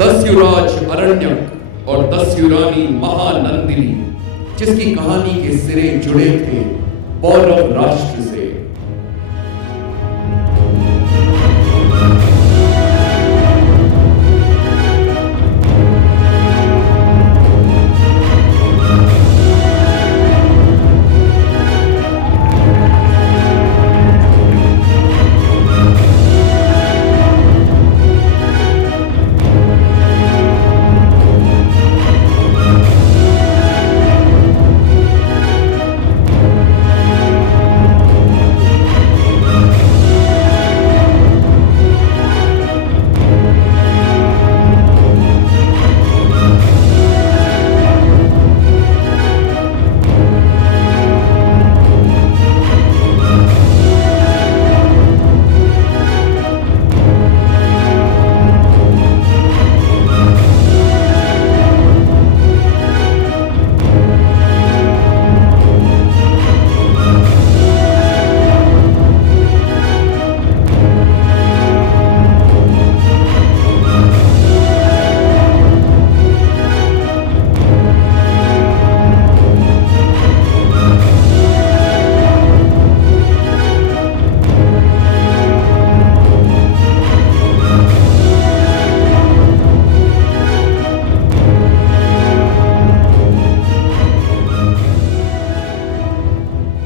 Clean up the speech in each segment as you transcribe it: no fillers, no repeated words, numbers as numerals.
दस्युराज अरण्यक और दस्युरानी महानंदिनी, जिसकी कहानी के सिरे जुड़े थे पौरव राष्ट्र से।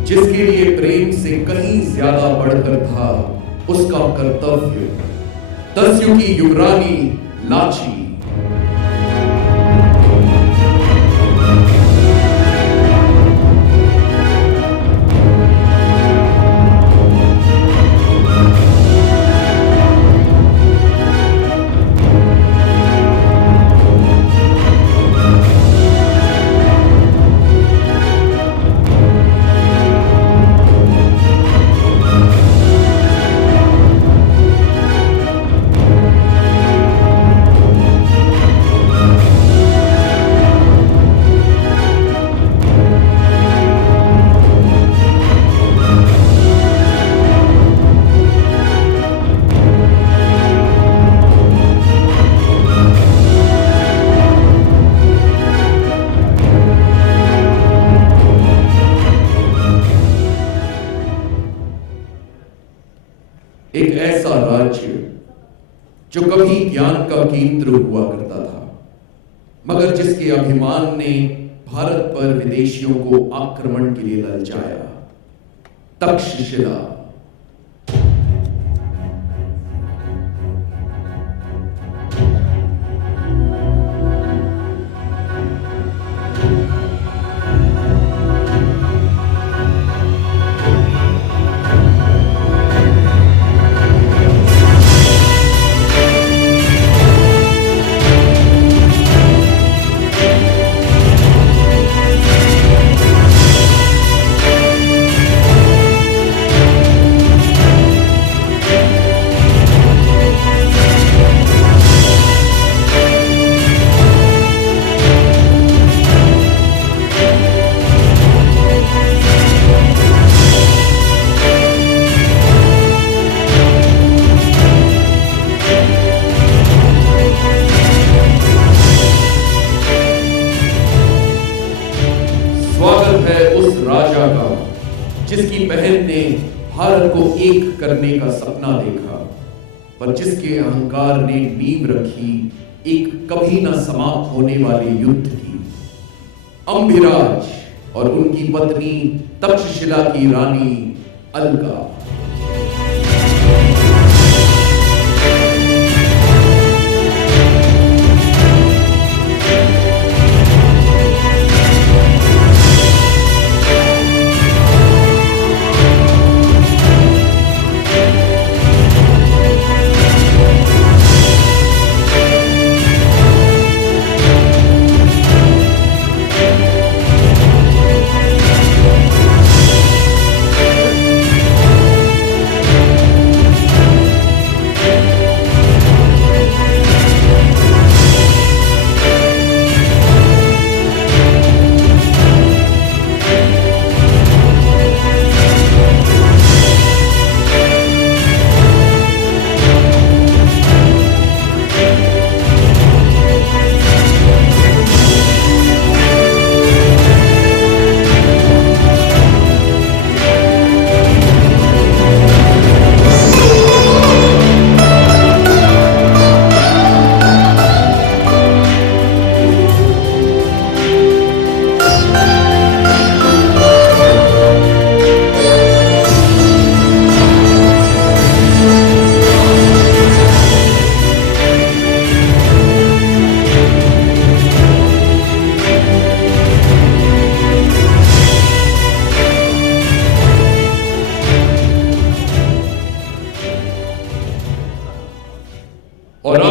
जिसके लिए प्रेम से कहीं ज्यादा बढ़कर था उसका कर्तव्य, दस्यु की युवरानी लाची। एक ऐसा राज्य जो कभी ज्ञान का केंद्र हुआ करता था, मगर जिसके अभिमान ने भारत पर विदेशियों को आक्रमण के लिए ललचाया, तक्षशिला। स्वागत है उस राजा का जिसकी बहन ने भारत को एक करने का सपना देखा, पर जिसके अहंकार ने नींव रखी एक कभी न समाप्त होने वाले युद्ध की। अंबिराज और उनकी पत्नी तक्षशिला की रानी अलका।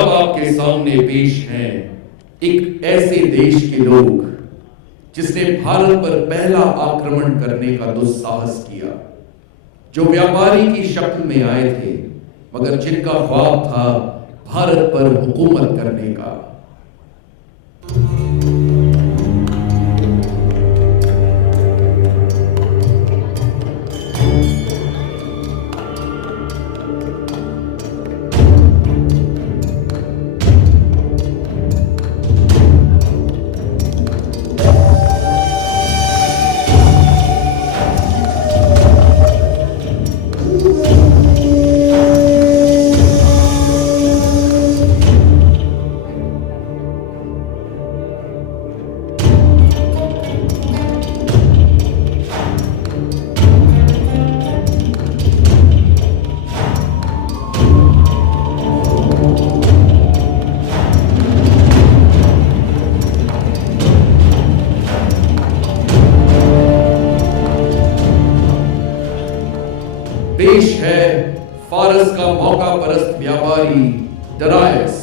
अब आपके सामने पेश हैं एक ऐसे देश के लोग जिसने भारत पर पहला आक्रमण करने का दुस्साहस किया, जो व्यापारी की शक्ल में आए थे मगर जिनका ख्वाब था भारत पर हुकूमत करने का। पेश है फारस का मौका परस्त व्यापारी डरायस।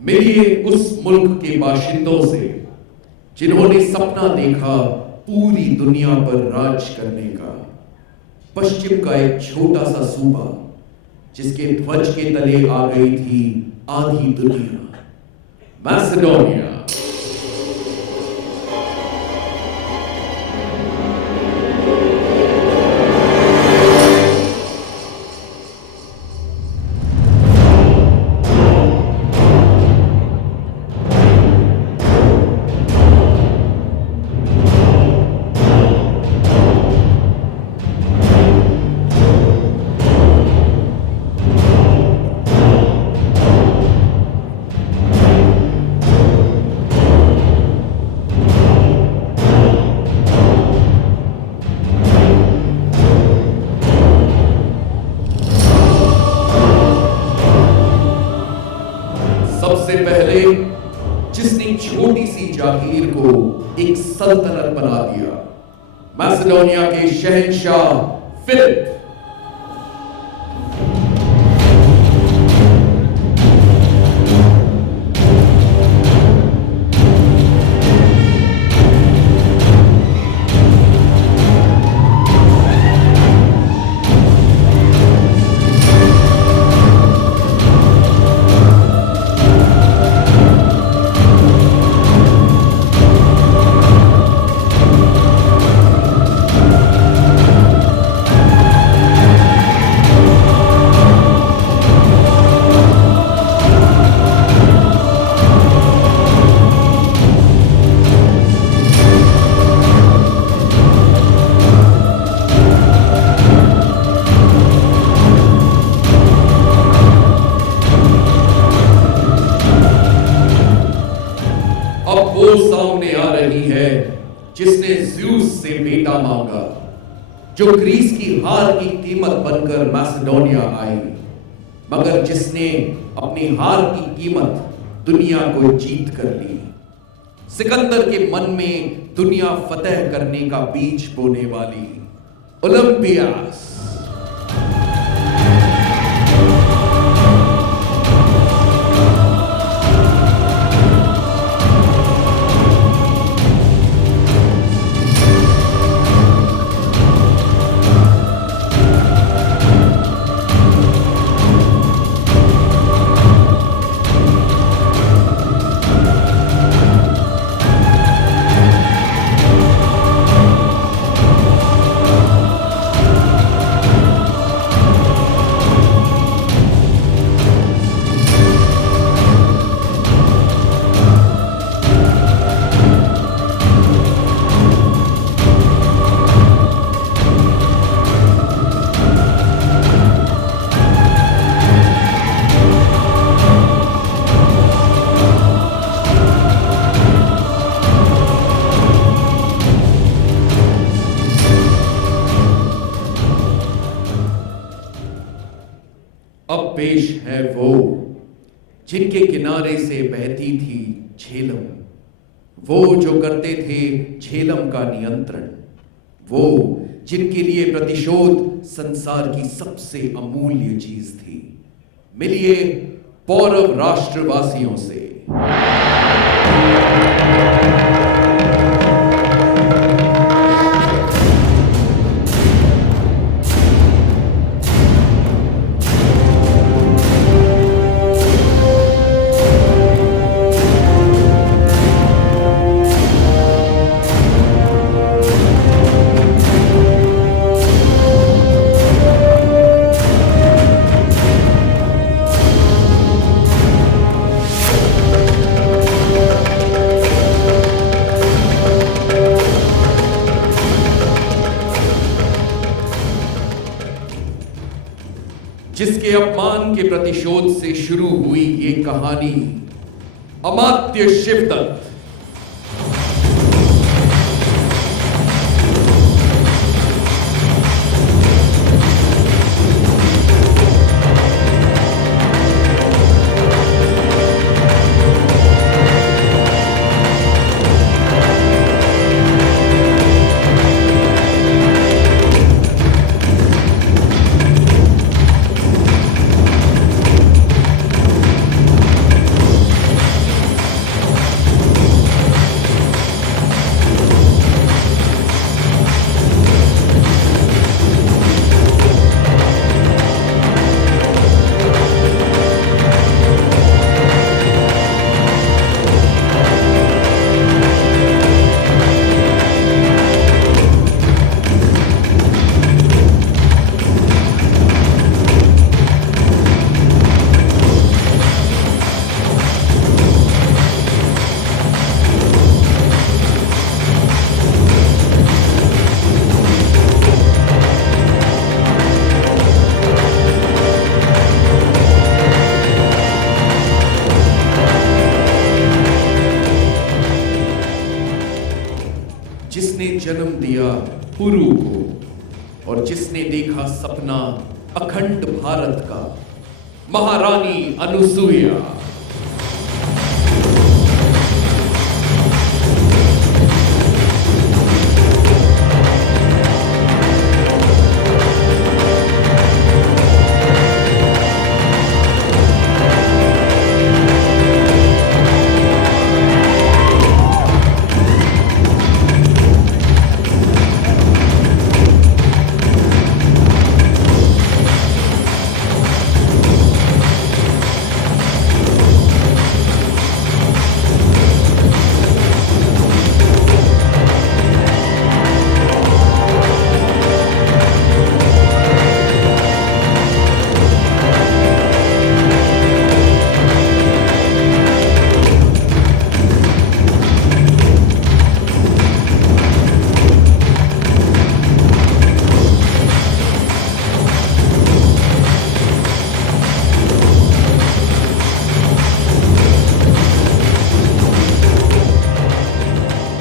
मिलिए उस मुल्क के बाशिंदों से जिन्होंने सपना देखा पूरी दुनिया पर राज करने का। पश्चिम का एक छोटा सा सूबा जिसके ध्वज के तले आ गई थी आधी दुनिया, मैसेडोनिया। सबसे पहले जिसने छोटी सी जागीर को एक सल्तनत बना दिया, मैसेडोनिया के शहंशाह फिलिप। अब वो सामने आ रही है जिसने ज़्यूस से बेटा मांगा, जो ग्रीस की हार की कीमत बनकर मैसेडोनिया आई, मगर जिसने अपनी हार की कीमत दुनिया को जीत कर ली। सिकंदर के मन में दुनिया फतेह करने का बीज बोने वाली ओलंपियास। पेश है वो जिनके किनारे से बहती थी झेलम, वो जो करते थे झेलम का नियंत्रण, वो जिनके लिए प्रतिशोध संसार की सबसे अमूल्य चीज थी। मिलिए पौरव राष्ट्रवासियों से। जिसके अपमान के प्रतिशोध से शुरू हुई ये कहानी, अमात्य शिवदत्त। जिसने जन्म दिया पुरु को और जिसने देखा सपना अखंड भारत का, महारानी अनुसुईया।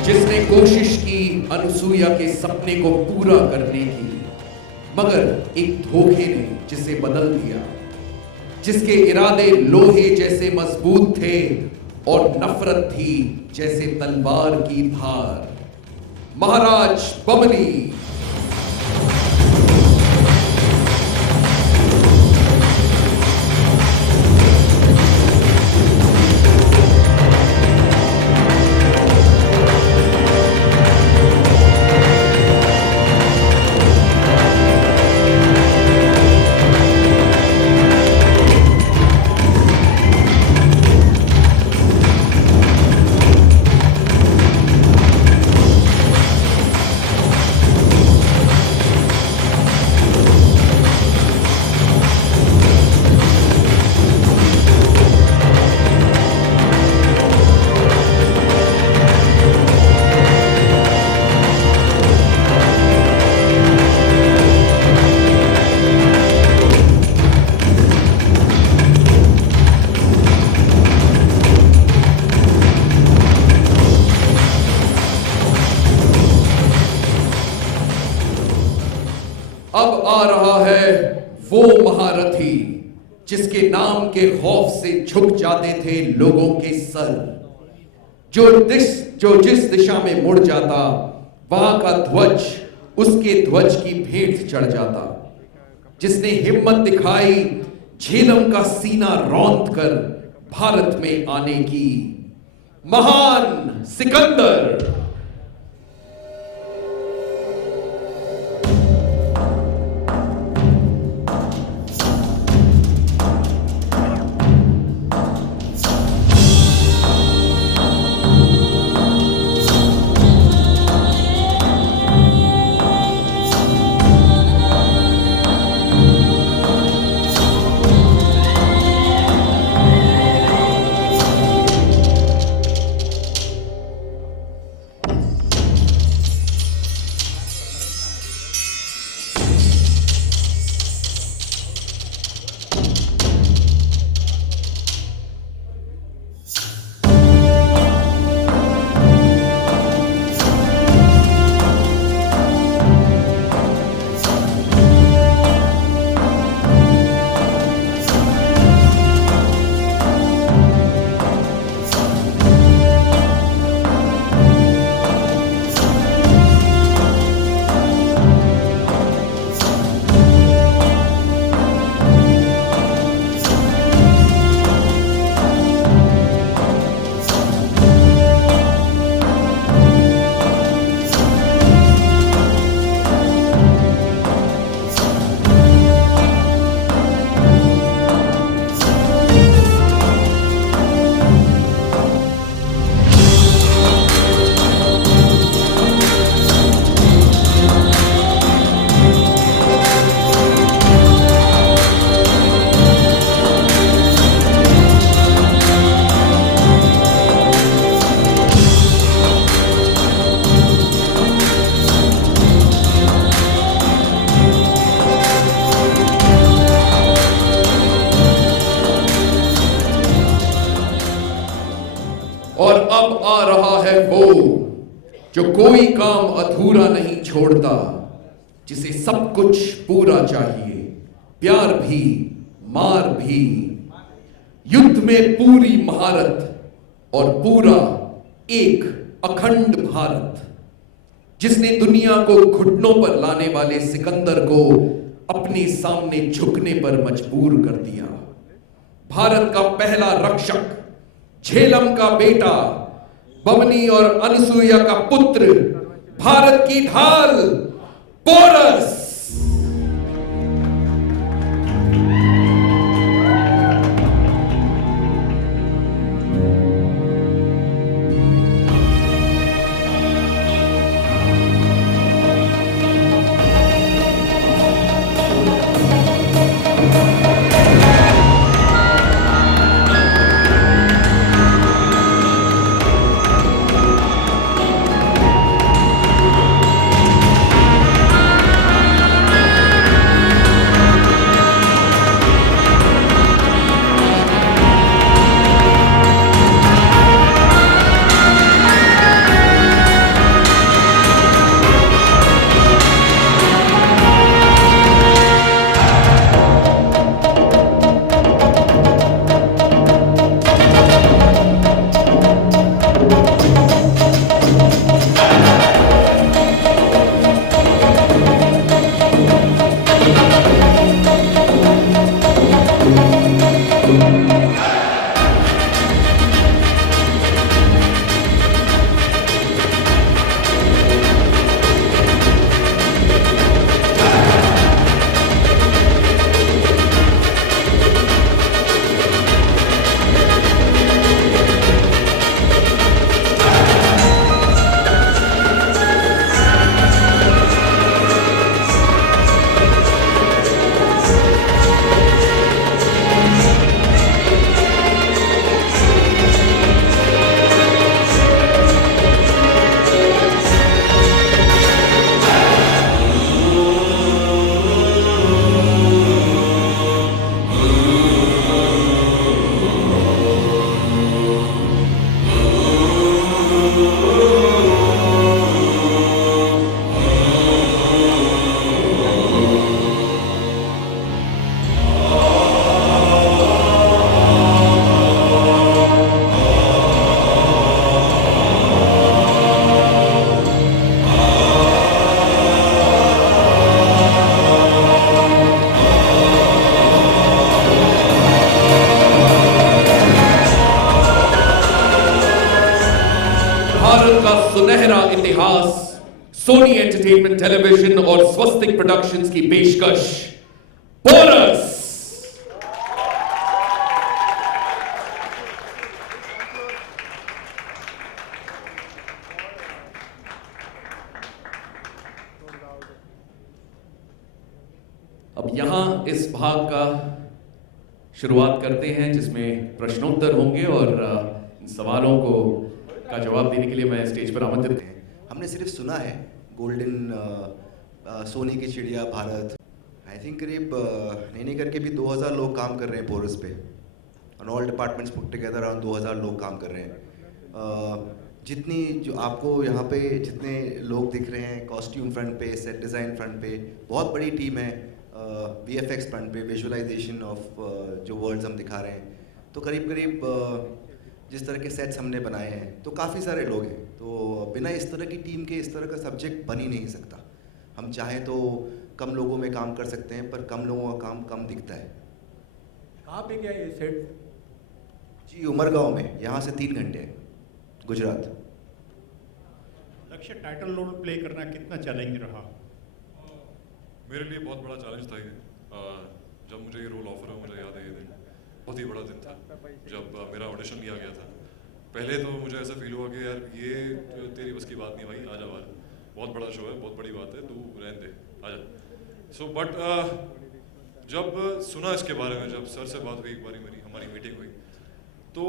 जिसने कोशिश की अनुसुईया के सपने को पूरा करने की, मगर एक धोखे ने जिसे बदल दिया, जिसके इरादे लोहे जैसे मजबूत थे और नफरत थी जैसे तलवार की धार, महाराज बमनी। अब आ रहा है वो महारथी जिसके नाम के खौफ से झुक जाते थे लोगों के सर, जो जिस दिशा में मुड़ जाता वहां का ध्वज उसके ध्वज की भेंट चढ़ जाता, जिसने हिम्मत दिखाई झेलम का सीना रौंद कर भारत में आने की, महान सिकंदर। और अब आ रहा है वो जो कोई काम अधूरा नहीं छोड़ता, जिसे सब कुछ पूरा चाहिए, प्यार भी मार भी, युद्ध में पूरी महारत और पूरा एक अखंड भारत, जिसने दुनिया को घुटनों पर लाने वाले सिकंदर को अपने सामने झुकने पर मजबूर कर दिया। भारत का पहला रक्षक, झेलम का बेटा, बमनी और अनसुईया का पुत्र, भारत की ढाल, पोरस। सुनहरा इतिहास सोनी एंटरटेनमेंट टेलीविजन और स्वस्तिक प्रोडक्शंस की पेशकश पोरस। अब यहां इस भाग का शुरुआत करते हैं जिसमें प्रश्नोत्तर होंगे और इन सवालों का जवाब देने के लिए मैं स्टेज पर आमंत्रित हूं। हमने सिर्फ सुना है गोल्डन सोने की चिड़िया भारत। आई थिंक करीब नहीं करके भी 2000 लोग काम कर रहे हैं पोरस पे, और all departments put together around 2000 लोग काम कर रहे हैं। जितनी जो आपको यहाँ पे जितने लोग दिख रहे हैं कॉस्ट्यूम फ्रंट पे, सेट डिज़ाइन फ्रंट पे, बहुत बड़ी टीम है। VFX फ्रंट पे, विजुअलाइजेशन ऑफ जो वर्ड्स हम दिखा रहे हैं, तो करीब जिस तरह के सेट्स हमने बनाए हैं तो काफ़ी सारे लोग हैं। तो बिना इस तरह की टीम के इस तरह का सब्जेक्ट बन ही नहीं सकता। हम चाहें तो कम लोगों में काम कर सकते हैं, पर कम लोगों का काम कम दिखता है। कहाँ पे क्या ये सेट? जी उमरगांव में, यहाँ से 3 घंटे है, गुजरात। लक्ष्य, टाइटल रोल प्ले करना कितना चैलेंज रहा? मेरे लिए बहुत बड़ा चैलेंज था ये। जब मुझे ये रोल ऑफर हुआ, मुझे याद है ये दिन बहुत ही बड़ा दिन था जब मेरा ऑडिशन लिया गया था। पहले तो मुझे ऐसा फील हुआ कि यार ये तेरी बस की बात नहीं भाई, आजा बाहर, बहुत बड़ा शो है, बहुत बड़ी बात है, तू रहने दे, आजा। सो बट जब सुना इसके बारे में, जब सर से बात हुई, एक बारी हमारी मीटिंग हुई, तो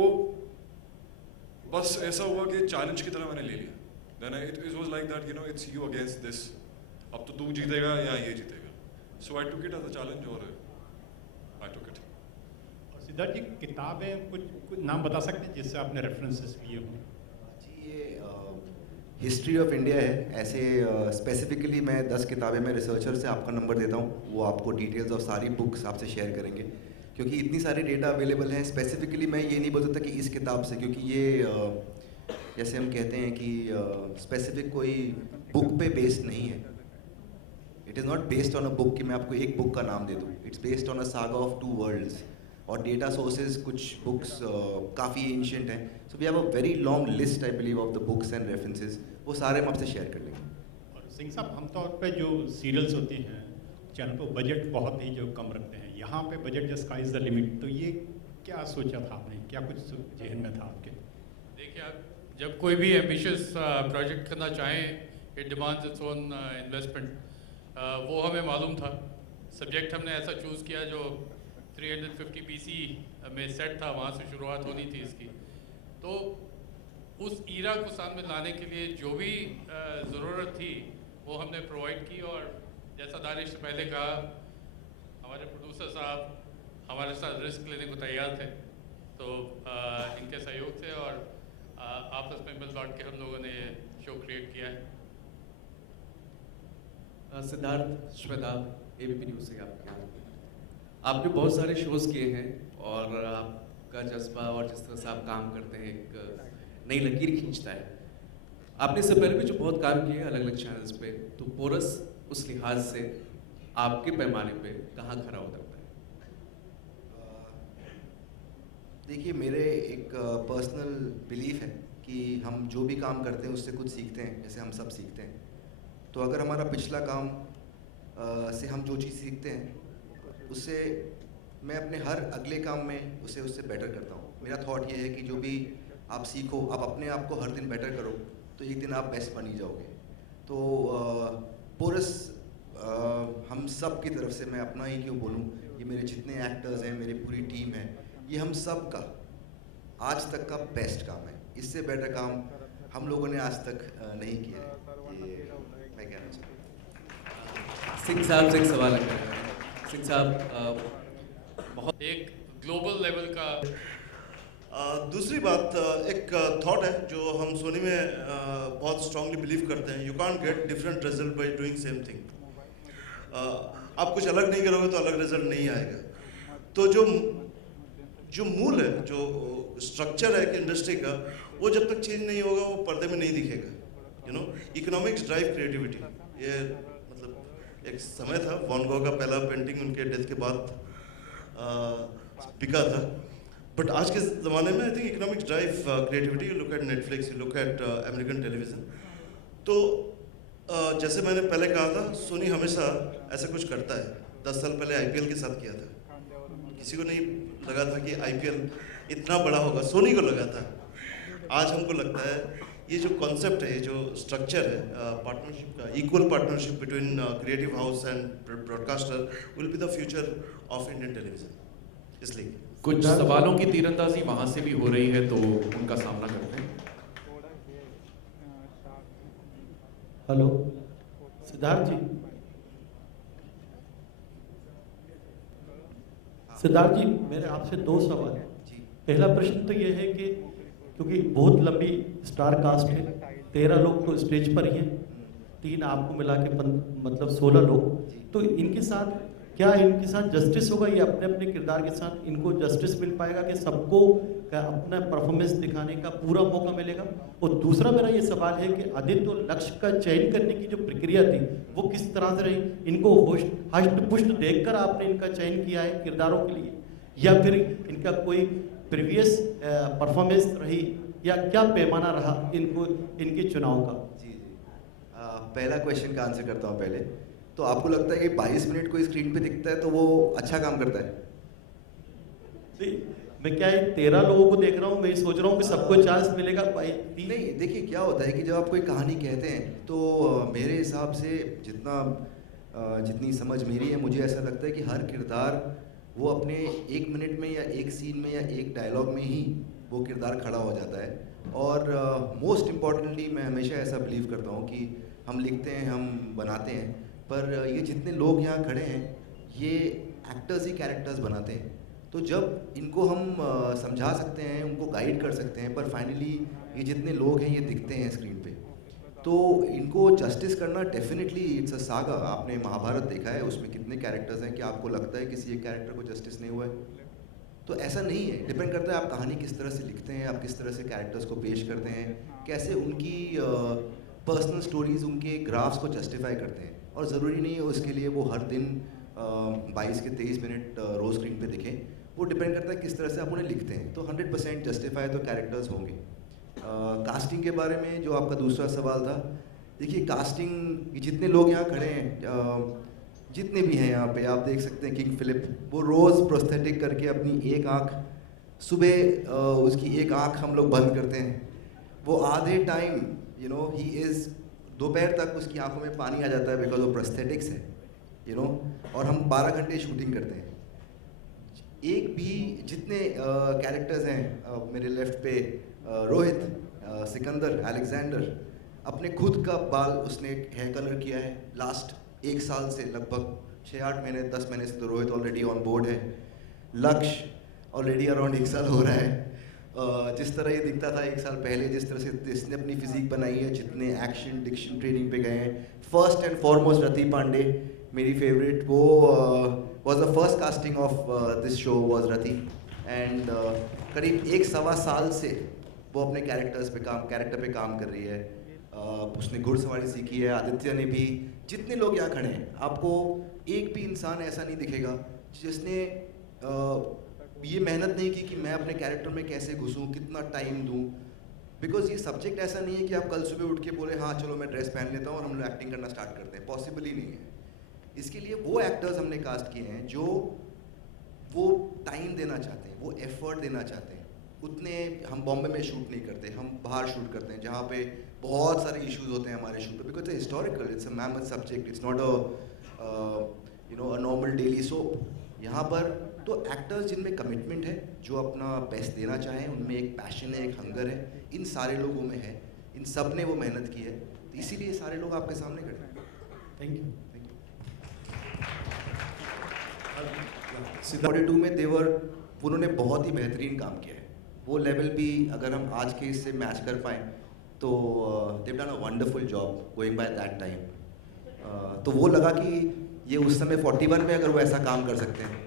बस ऐसा हुआ कि चैलेंज की तरह मैंने ले लिया। Then it was like that, you know, it's you against this. अब तो तू जीतेगा या ये जीतेगा। So I took it as a challenge और आई टुक इट। और सिद्धार्थ जी, किताबें कुछ नाम बता सकते हैं जिससे आपने रेफरेंसेस लिए हों? जी ये हिस्ट्री ऑफ इंडिया है। ऐसे स्पेसिफिकली मैं 10 किताबें में रिसर्चर से आपका नंबर देता हूँ, वो आपको डिटेल्स ऑफ सारी बुक्स आपसे शेयर करेंगे, क्योंकि इतनी सारी डेटा अवेलेबल हैं। स्पेसिफिकली मैं ये नहीं बोल सकता कि इस किताब से, क्योंकि ये जैसे हम कहते हैं कि स्पेसिफिक कोई बुक पे बेस्ड नहीं है। It is not based on a book कि मैं आपको एक बुक का नाम दे दूँ। It's based on a saga of 2 worlds. और डेटा सोर्सेज कुछ बुक्स काफ़ी एंशिएंट हैं। So we have a very long list I believe of the books and references. वो सारे हम आपसे शेयर कर लेंगे। और सिंह साहब, आमतौर पे जो सीरियल्स होती हैं चैनल पर बजट बहुत ही जो कम रखते हैं, यहाँ पे budget the sky is the limit. तो ये क्या सोचा था आपने, क्या कुछ जहन में था आपके? देखिए, आप जब कोई भी एम्बिशियस प्रोजेक्ट करना चाहें, it demands its own investment. वो हमें मालूम था। सब्जेक्ट हमने ऐसा चूज़ किया जो 350 BC में सेट था, वहाँ से शुरुआत होनी थी इसकी। तो उस ईरा को सामने लाने के लिए जो भी ज़रूरत थी वो हमने प्रोवाइड की। और जैसा दानिश ने पहले कहा, हमारे प्रोड्यूसर साहब हमारे साथ रिस्क लेने को तैयार थे, तो इनके सहयोग से और आपस में मिल बांट के हम लोगों ने ये शो क्रिएट किया है। सिद्धार्थ, श्वेता, ABP न्यूज़ से आपने बहुत सारे शोज़ किए हैं और आपका जज्बा और जिस तरह से आप काम करते हैं एक नई लकीर खींचता है। आपने इससे पहले भी जो बहुत काम किए अलग अलग चैनल्स पे, तो पोरस उस लिहाज से आपके पैमाने पे कहाँ खड़ा उतरता है? देखिए, मेरे एक पर्सनल बिलीफ है कि हम जो भी काम करते हैं उससे कुछ सीखते हैं, जैसे हम सब सीखते हैं। तो अगर हमारा पिछला काम से हम जो चीज़ सीखते हैं उससे मैं अपने हर अगले काम में उससे बेटर करता हूँ। मेरा थॉट ये है कि जो भी आप सीखो, आप अपने आप को हर दिन बेटर करो, तो एक दिन आप बेस्ट बन ही जाओगे। तो पोरस हम सब की तरफ से, मैं अपना ही क्यों बोलूँ, ये मेरे जितने एक्टर्स हैं, मेरी पूरी टीम है, ये हम सब का आज तक का बेस्ट काम है। इससे बेटर काम हम लोगों ने आज तक नहीं किया है, ये मैं कहना चाहता हूँ। सिंह साहब से एक सवाल है। सिंह साहब, बहुत एक ग्लोबल लेवल का दूसरी बात, एक थॉट है जो हम सोनी में बहुत स्ट्रांगली बिलीव करते हैं, you can't get different result by doing same thing. आप कुछ अलग नहीं करोगे तो अलग रिजल्ट नहीं आएगा। तो जो मूल है, जो स्ट्रक्चर है कि इंडस्ट्री का, वो जब तक चेंज नहीं होगा वो पर्दे में नहीं दिखेगा। You know, economics drive creativity. ये मतलब एक समय था, वैन गॉग का पहला पेंटिंग उनके डेथ के बाद बिका था। बट आज के ज़माने में I think economic drive creativity, you look at Netflix, you look at American television. तो जैसे मैंने पहले कहा था, सोनी हमेशा ऐसा कुछ करता है। 10 साल पहले IPL के साथ किया था, किसी को नहीं लगा था कि IPL इतना बड़ा होगा, सोनी को लगा था। आज हमको लगता है ये जो कॉन्सेप्ट है, ये जो स्ट्रक्चर है पार्टनरशिप का, equal partnership between creative house and broadcaster will be the future of Indian television. इसलिए कुछ सवालों की तीरंदाजी वहां से भी हो रही है, तो उनका सामना करते हैं। हेलो सिद्धार्थ जी, सिद्धार्थ जी मेरे आपसे 2 सवाल हैं। पहला प्रश्न तो ये है कि क्योंकि बहुत लंबी स्टार कास्ट है, 13 लोग तो स्टेज पर ही हैं, 3 आपको मिला के मतलब 16 लोग, तो इनके साथ क्या इनके साथ जस्टिस होगा? ये अपने अपने किरदार के साथ इनको जस्टिस मिल पाएगा कि सबको अपना परफॉर्मेंस दिखाने का पूरा मौका मिलेगा? और दूसरा मेरा ये सवाल है कि आदित्य और लक्ष्य का चयन करने की जो प्रक्रिया थी वो किस तरह से रही? इनको हष्ट पुष्ट देखकर आपने इनका चयन किया है किरदारों के लिए, या फिर इनका कोई प्रीवियस परफॉर्मेंस रही, या क्या पैमाना रहा इनको इनके चुनाव का? जी पहला क्वेश्चन का आंसर करता हूँ पहले। तो आपको लगता है कि 22 मिनट कोई स्क्रीन पे दिखता है तो वो अच्छा काम करता है? मैं क्या है 13 लोगों को देख रहा हूँ, मैं सोच रहा हूँ कि सबको चांस मिलेगा। नहीं, देखिए क्या होता है कि जब आप कोई कहानी कहते हैं तो मेरे हिसाब से जितनी समझ मेरी है, मुझे ऐसा लगता है कि हर किरदार वो अपने 1 मिनट में या 1 सीन में या 1 डायलॉग में ही वो किरदार खड़ा हो जाता है। और मोस्ट इम्पॉर्टेंटली मैं हमेशा ऐसा बिलीव करता हूँ कि हम लिखते हैं, हम बनाते हैं, पर ये जितने लोग यहाँ खड़े हैं ये एक्टर्स ही कैरेक्टर्स बनाते हैं। तो जब इनको हम समझा सकते हैं, उनको गाइड कर सकते हैं, पर फाइनली ये जितने लोग हैं ये दिखते हैं स्क्रीन पे, तो इनको जस्टिस करना डेफिनेटली इट्स अ सागा। आपने महाभारत देखा है, उसमें कितने कैरेक्टर्स हैं कि आपको लगता है किसी एक कैरेक्टर को जस्टिस नहीं हुआ है? तो ऐसा नहीं है, डिपेंड करता है आप कहानी किस तरह से लिखते हैं, आप किस तरह से कैरेक्टर्स को पेश करते हैं, कैसे उनकी पर्सनल स्टोरीज, उनके ग्राफ्स को जस्टिफाई करते हैं। और ज़रूरी नहीं है उसके लिए वो हर दिन 22 के 23 मिनट रोज स्क्रीन पे दिखें, वो डिपेंड करता है किस तरह से आप उन्हें लिखते हैं। तो 100% जस्टिफाई तो कैरेक्टर्स होंगे। कास्टिंग के बारे में जो आपका दूसरा सवाल था, देखिए कास्टिंग जितने लोग यहाँ खड़े हैं, जितने भी हैं यहाँ पे, आप देख सकते हैं किंग फिलिप, वो रोज़ प्रोस्थेटिक करके अपनी एक आँख, सुबह उसकी एक आँख हम लोग बंद करते हैं, वो आधे टाइम ही इज़ दोपहर तक उसकी आंखों में पानी आ जाता है बिकॉज ऑफ प्रोस्थेटिक्स है, और हम 12 घंटे शूटिंग करते हैं। एक भी जितने कैरेक्टर्स हैं मेरे लेफ्ट पे, रोहित, सिकंदर, अलेक्जेंडर, अपने खुद का बाल उसने हेयर कलर किया है लास्ट 1 साल से, लगभग 6-8 महीने 10 महीने से तो रोहित ऑलरेडी ऑन बोर्ड है। लक्ष्य ऑलरेडी अराउंड 1 साल हो रहा है। जिस तरह ये दिखता था 1 साल पहले, जिस तरह से इसने अपनी फिजिक बनाई है, जितने एक्शन डिक्शन ट्रेनिंग पे गए हैं। फर्स्ट एंड फॉरमोस्ट रति पांडे मेरी फेवरेट, वो was the first casting of this show was Rati, and करीब 1-1.25 साल से वो अपने कैरेक्टर पे काम कर रही है। उसने घुड़सवारी सीखी है, आदित्य ने भी, जितने लोग यहाँ खड़े हैं, आपको एक भी इंसान ऐसा नहीं दिखेगा जिसने ये मेहनत नहीं की कि मैं अपने कैरेक्टर में कैसे घुसूं, कितना टाइम दूं, बिकॉज ये सब्जेक्ट ऐसा नहीं है कि आप कल सुबह उठ के बोले हाँ चलो मैं ड्रेस पहन लेता हूँ और हम लोग एक्टिंग करना स्टार्ट करते हैं, पॉसिबल ही नहीं है। इसके लिए वो एक्टर्स हमने कास्ट किए हैं जो वो टाइम देना चाहते हैं, वो एफर्ट देना चाहते हैं। उतने हम बॉम्बे में शूट नहीं करते, हम बाहर शूट करते हैं जहाँ पे बहुत सारे इश्यूज होते हैं हमारे शूट पे, because it's historical, it's a mammoth subject, it's not a normal daily soap. यहाँ पर तो एक्टर्स जिनमें कमिटमेंट है, जो अपना बेस्ट देना चाहें, उनमें एक पैशन है, एक हंगर है, इन सारे लोगों में है, इन सब ने वो मेहनत की है, तो इसीलिए सारे लोग आपके सामने खड़े हैं। Thank you. 42 में उन्होंने बहुत ही बेहतरीन काम किया है। वो लेवल भी अगर हम आज के इससे मैच कर पाएँ तो दे done a wonderful job going by that time. तो वो लगा कि ये उस समय 41 में अगर वो ऐसा काम कर सकते हैं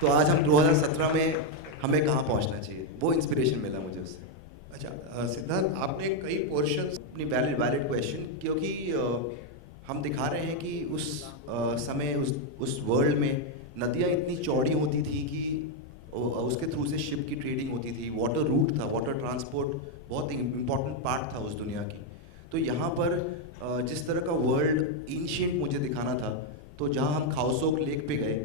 तो आज हम 2017 में हमें कहाँ पहुँचना चाहिए, वो इंस्पिरेशन मिला मुझे उससे। अच्छा सिद्धार्थ, आपने कई पोर्शंस अपनी वैलिड क्वेश्चन, क्योंकि हम दिखा रहे हैं कि उस समय उस वर्ल्ड में नदियाँ इतनी चौड़ी होती थी कि उसके थ्रू से शिप की ट्रेडिंग होती थी, वाटर रूट था, वाटर ट्रांसपोर्ट बहुत इम्पॉर्टेंट पार्ट था उस दुनिया की। तो यहाँ पर जिस तरह का वर्ल्ड एंशिएंट मुझे दिखाना था, तो जहाँ हम खाओसोक लेक पे गए,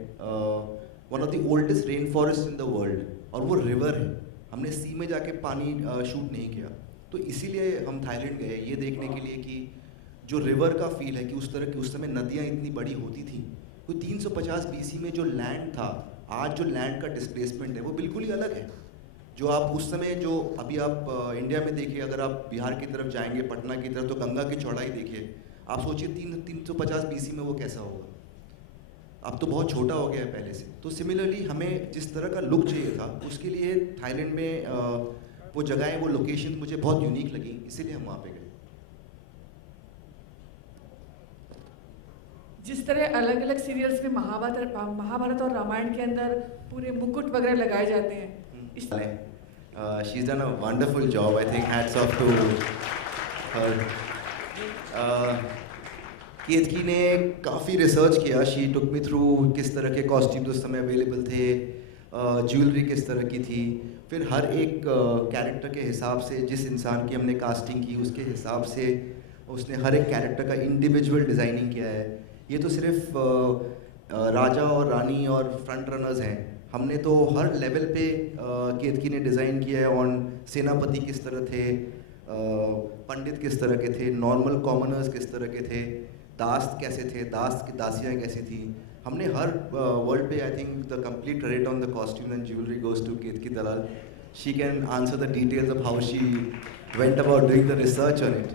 one of the oldest rain forest in the world, और वो रिवर है, हमने सी में जाके पानी शूट नहीं किया। तो इसीलिए हम थाईलैंड गए ये देखने के लिए कि जो रिवर का फील है कि उस तरह की उस समय नदियाँ इतनी बड़ी होती थी। कोई 350 BC में जो लैंड था, आज जो लैंड का डिस्प्लेसमेंट है वो बिल्कुल ही अलग है। जो आप उस समय जो अभी आप इंडिया में देखिए, अगर आप बिहार की तरफ जाएंगे, पटना की तरफ, तो गंगा की चौड़ाई देखिए, आप सोचिए 350 BC में वो कैसा होगा। अब तो बहुत छोटा हो गया है पहले से। तो सिमिलरली हमें जिस तरह का लुक चाहिए था, उसके लिए थाईलैंड में वो जगहें, वो लोकेशन मुझे बहुत यूनिक लगी, इसीलिए हम वहाँ पे गए। जिस तरह अलग अलग सीरियल्स में महाभारत और रामायण के अंदर पूरे मुकुट वगैरह लगाए जाते हैं, She's done a wonderful job. I think hats off to her. केतकी ने काफ़ी रिसर्च किया। शी टुक मी थ्रू किस तरह के कॉस्ट्यूम्स उस समय अवेलेबल थे, ज्वेलरी किस तरह की थी, फिर हर एक कैरेक्टर के हिसाब से, जिस इंसान की हमने कास्टिंग की उसके हिसाब से उसने हर एक कैरेक्टर का इंडिविजुअल डिज़ाइनिंग किया है। ये तो सिर्फ राजा और रानी और फ्रंट रनर्स हैं, हमने तो हर लेवल पे केतकी ने डिज़ाइन किया है। ऑन सेनापति किस तरह थे, पंडित किस तरह के थे, नॉर्मल कॉमनर्स किस तरह के थे, दास्त कैसे थे, दास्त की दासियाँ कैसी थी, हमने हर वर्ल्ड पे I think the complete credit on the costume and jewellery goes to Ketaki Dalal. She can answer the details of how she went about doing the research on it.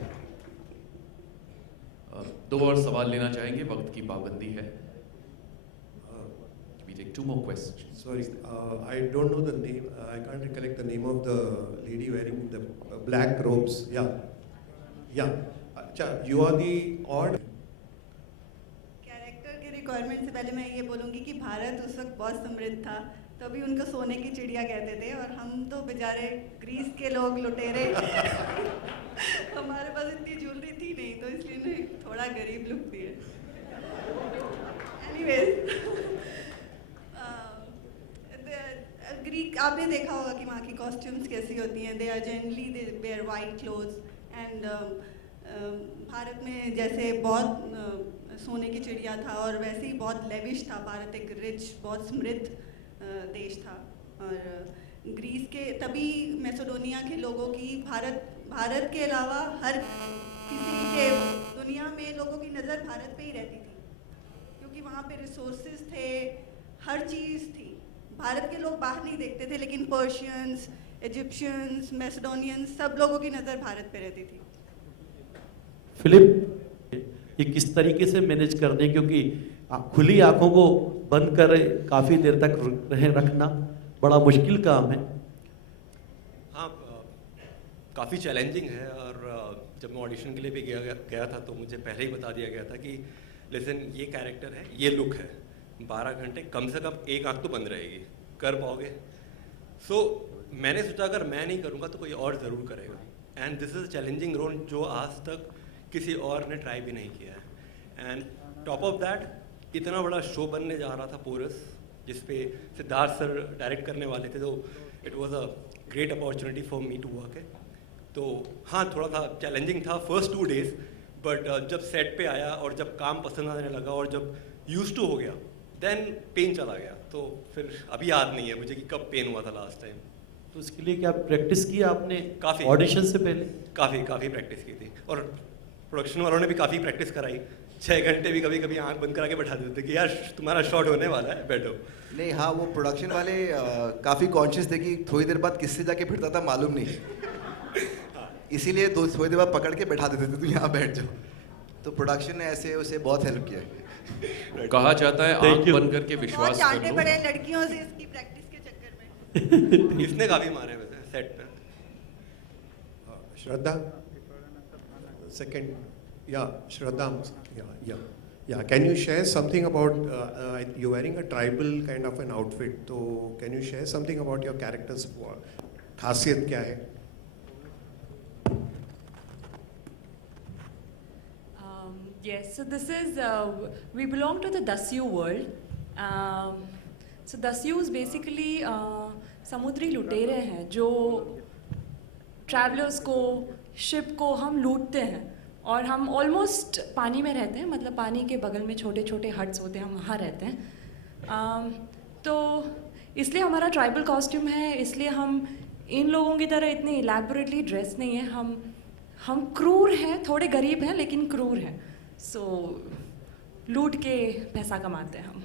दो और सवाल लेना चाहेंगे, वक्त की पाबंदी है। We take 2 more questions. Sorry, I don't know the name. I can't recollect the name of the lady wearing the black robes. Yeah. अच्छा, you are the odd. Character के रिक्वायरमेंट से पहले मैं ये बोलूँगी कि भारत उस वक्त बहुत समृद्ध था, तभी उनको सोने की चिड़िया कहते थे, और हम तो बेचारे ग्रीस के लोग लुटेरे हमारे पास इतनी ज्वेलरी थी नहीं, तो इसलिए उन्हें थोड़ा गरीब लुक दिए। एनीवेज, ग्रीक आपने देखा होगा कि वहाँ की कॉस्ट्यूम्स कैसी होती हैं। They are generally they wear white clothes and Bharat में जैसे बहुत सोने की चिड़िया था, और वैसे ही बहुत लेविश था भारत, एक रिच बहुत समृद्ध देश था। और ग्रीस के, तभी मैसेडोनिया के लोगों की भारत के अलावा हर किसी के दुनिया में लोगों की नज़र भारत पे ही रहती थी, क्योंकि वहाँ पे रिसोर्सेज थे, हर चीज़ थी। भारत के लोग बाहर नहीं देखते थे, लेकिन पर्शियंस, इजिप्शियंस, मैसेडोनियंस, सब लोगों की नज़र भारत पे रहती थी। फिलिप, ये किस तरीके से मैनेज करने, क्योंकि खुली आंखों को बंद कर काफ़ी देर तक रखना बड़ा मुश्किल काम है। हाँ, काफ़ी चैलेंजिंग है। और जब मैं ऑडिशन के लिए भी गया था, तो मुझे पहले ही बता दिया गया था कि लिसन, ये कैरेक्टर है, ये लुक है, 12 घंटे कम से कम एक आंख तो बंद रहेगी, कर पाओगे? सो मैंने सोचा अगर मैं नहीं करूँगा तो कोई और ज़रूर करेगा। And this is challenging role जो आज तक किसी और ने ट्राई भी नहीं किया है। एंड टॉप ऑफ दैट इतना बड़ा शो बनने जा रहा था पोरस, जिसपे सिद्धार्थ सर डायरेक्ट करने वाले थे, तो it was a great opportunity for me to work है। तो हाँ, थोड़ा सा चैलेंजिंग था फर्स्ट 2 डेज, बट जब सेट पे आया और जब काम पसंद आने लगा और जब यूज टू हो गया, देन पेन चला गया। तो फिर अभी याद नहीं है मुझे कि कब पेन हुआ था लास्ट टाइम। तो इसके लिए क्या प्रैक्टिस की आपने? काफ़ी, ऑडिशन से पहले काफ़ी प्रैक्टिस की थी, और प्रोडक्शन वालों ने भी काफ़ी प्रैक्टिस कराई। 6 घंटे भी कभी कभी आंख बंद करा के बैठा देते कि यार तुम्हारा शॉट होने वाला है, बैठो। नहीं, हाँ, वो प्रोडक्शन वाले काफ़ी कॉन्शियस थे कि थोड़ी देर बाद किससे जाके फिरता था मालूम नहीं, इसीलिए थोड़ी देर बाद पकड़ के बैठा देते थे, तू यहाँ बैठ जाओ। तो प्रोडक्शन ने ऐसे उसे बहुत हेल्प किया। कहा जाता है आंख बंद करके विश्वास कर लो। बड़े लड़कियों से इसकी प्रैक्टिस के चक्कर में इसने काफ़ी मारे वैसे सेट पे। Shraddha, second, Shraddha, can you share something about, you're wearing a tribal kind of an outfit, so can you share something about your character's खासियत क्या है? Yes, so this is, we belong to the Dasyu world. So Dasyu is basically समुद्री लुटेरे हैं जो travellers को, ship को हम लूटते हैं, और हम ऑलमोस्ट पानी में रहते हैं, मतलब पानी के बगल में छोटे छोटे हट्स होते हैं, हम वहाँ रहते हैं। तो इसलिए हमारा ट्राइबल कॉस्ट्यूम है, इसलिए हम इन लोगों की तरह इतने इलेबोरेटली ड्रेस नहीं है। हम क्रूर हैं, थोड़े गरीब हैं लेकिन क्रूर हैं। सो लूट के पैसा कमाते हैं हम।